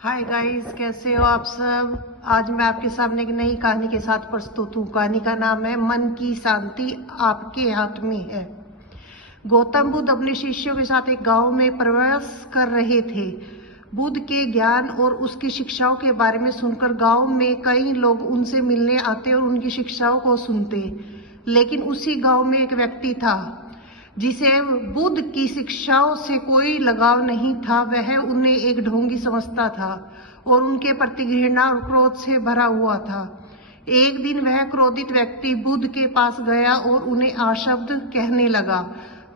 Hi guys, कैसे हो आप सब। आज मैं आपके सामने एक नई कहानी के साथ प्रस्तुत हूँ। कहानी का नाम है मन की शांति आपके हाथ में है। गौतम बुद्ध अपने शिष्यों के साथ एक गांव में प्रवास कर रहे थे। बुद्ध के ज्ञान और उसकी शिक्षाओं के बारे में सुनकर गांव में कई लोग उनसे मिलने आते और उनकी शिक्षाओं को सुनते। लेकिन उसी गांव में एक व्यक्ति था जिसे बुद्ध की शिक्षाओं से कोई लगाव नहीं था। वह उन्हें एक ढोंगी समझता था और उनके प्रति घृणा और क्रोध से भरा हुआ था। एक दिन वह क्रोधित व्यक्ति बुद्ध के पास गया और उन्हें अपशब्द कहने लगा।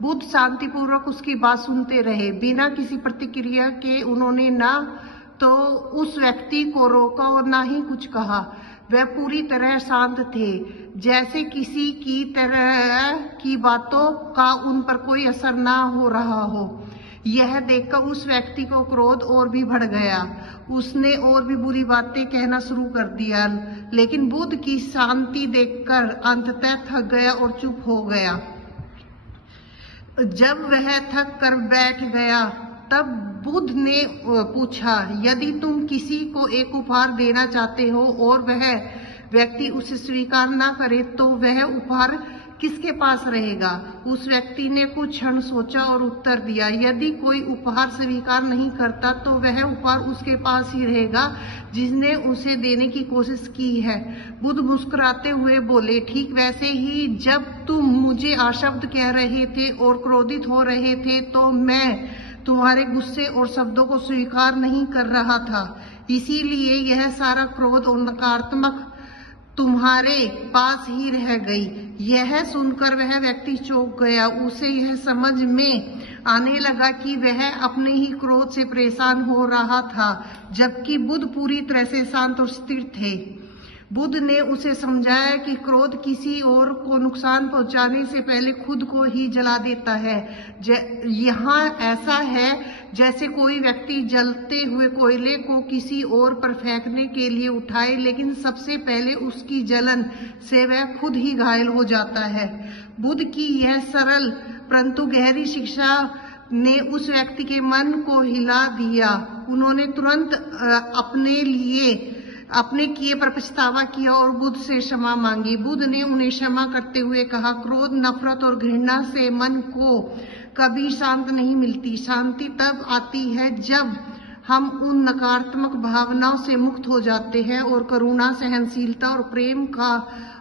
बुद्ध शांतिपूर्वक उसकी बात सुनते रहे। बिना किसी प्रतिक्रिया के उन्होंने ना तो उस व्यक्ति को रोका और ना ही कुछ कहा। वह पूरी तरह शांत थे, जैसे किसी की तरह की बातों का उन पर कोई असर ना हो रहा हो। यह देखकर उस व्यक्ति को क्रोध और भी बढ़ गया। उसने और भी बुरी बातें कहना शुरू कर दिया, लेकिन बुद्ध की शांति देखकर अंततः थक गया और चुप हो गया। जब वह थक कर बैठ गया तब बुद्ध ने पूछा, यदि तुम किसी को एक उपहार देना चाहते हो और वह व्यक्ति उसे स्वीकार ना करे तो वह उपहार किसके पास रहेगा? उस व्यक्ति ने कुछ क्षण सोचा और उत्तर दिया, यदि कोई उपहार स्वीकार नहीं करता तो वह उपहार उसके पास ही रहेगा जिसने उसे देने की कोशिश की है। बुद्ध मुस्कुराते हुए बोले, ठीक वैसे ही जब तुम मुझे अपशब्द कह रहे थे और क्रोधित हो रहे थे तो मैं तुम्हारे गुस्से और शब्दों को स्वीकार नहीं कर रहा था, इसीलिए यह सारा क्रोध और नकारात्मक तुम्हारे पास ही रह गई। यह सुनकर वह व्यक्ति चौंक गया। उसे यह समझ में आने लगा कि वह अपने ही क्रोध से परेशान हो रहा था, जबकि बुद्ध पूरी तरह से शांत और स्थिर थे। बुद्ध ने उसे समझाया कि क्रोध किसी और को नुकसान पहुंचाने से पहले खुद को ही जला देता है। यहाँ ऐसा है जैसे कोई व्यक्ति जलते हुए कोयले को किसी और पर फेंकने के लिए उठाए, लेकिन सबसे पहले उसकी जलन से वह खुद ही घायल हो जाता है। बुद्ध की यह सरल परंतु गहरी शिक्षा ने उस व्यक्ति के मन को हिला दिया। उन्होंने तुरंत अपने किए पर पछतावा किया और बुद्ध से क्षमा मांगी। बुद्ध ने उन्हें क्षमा करते हुए कहा, क्रोध, नफरत और घृणा से मन को कभी शांत नहीं मिलती। शांति तब आती है जब हम उन नकारात्मक भावनाओं से मुक्त हो जाते हैं और करुणा, सहनशीलता और प्रेम का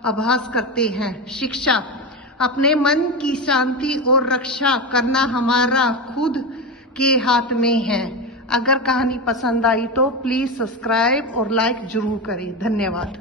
आभास करते हैं। शिक्षा, अपने मन की शांति और रक्षा करना हमारा खुद के हाथ में है। अगर कहानी पसंद आई तो प्लीज सब्सक्राइब और लाइक जरूर करें। धन्यवाद।